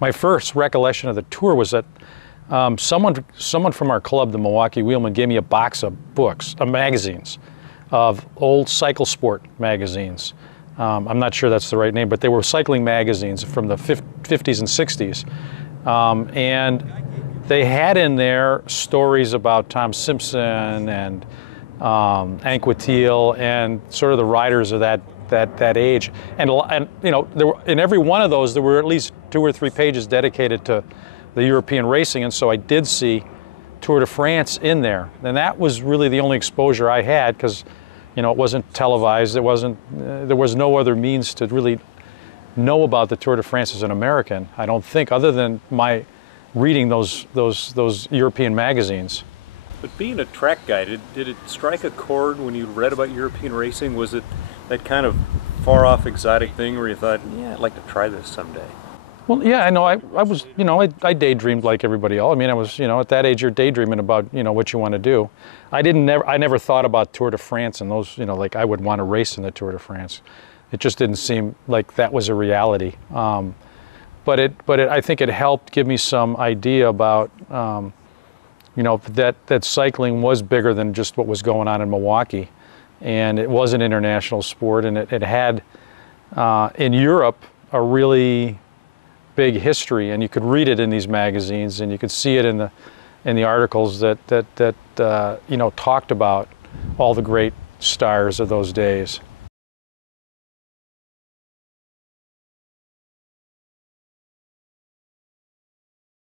My first recollection of the tour was that someone from our club, the Milwaukee Wheelmen, gave me a box of books, magazines, of old cycle sport magazines. I'm not sure that's the right name, but they were cycling magazines from the 50s and 60s. And they had in there stories about Tom Simpson and Anquetil and sort of the riders of that age. And you know, in every one of those, there were at least 2 or 3 pages dedicated to the European racing, and so I did see Tour de France in there. And that was really the only exposure I had, because you know, it wasn't televised. There was no other means to really know about the Tour de France as an American, I don't think, other than my reading those European magazines. But being a track guy, did it strike a chord when you read about European racing? Was it that kind of far-off exotic thing where you thought, yeah, I'd like to try this someday? Well, yeah, I know. I was, you know, I daydreamed like everybody else. I mean, I was, you know, at that age, you're daydreaming about, you know, what you want to do. I never thought about Tour de France and those, you know, like I would want to race in the Tour de France. It just didn't seem like that was a reality. But I think it helped give me some idea about, you know, that cycling was bigger than just what was going on in Milwaukee, and it was an international sport, and it had in Europe a really big history, and you could read it in these magazines, and you could see it in the articles that you know, talked about all the great stars of those days.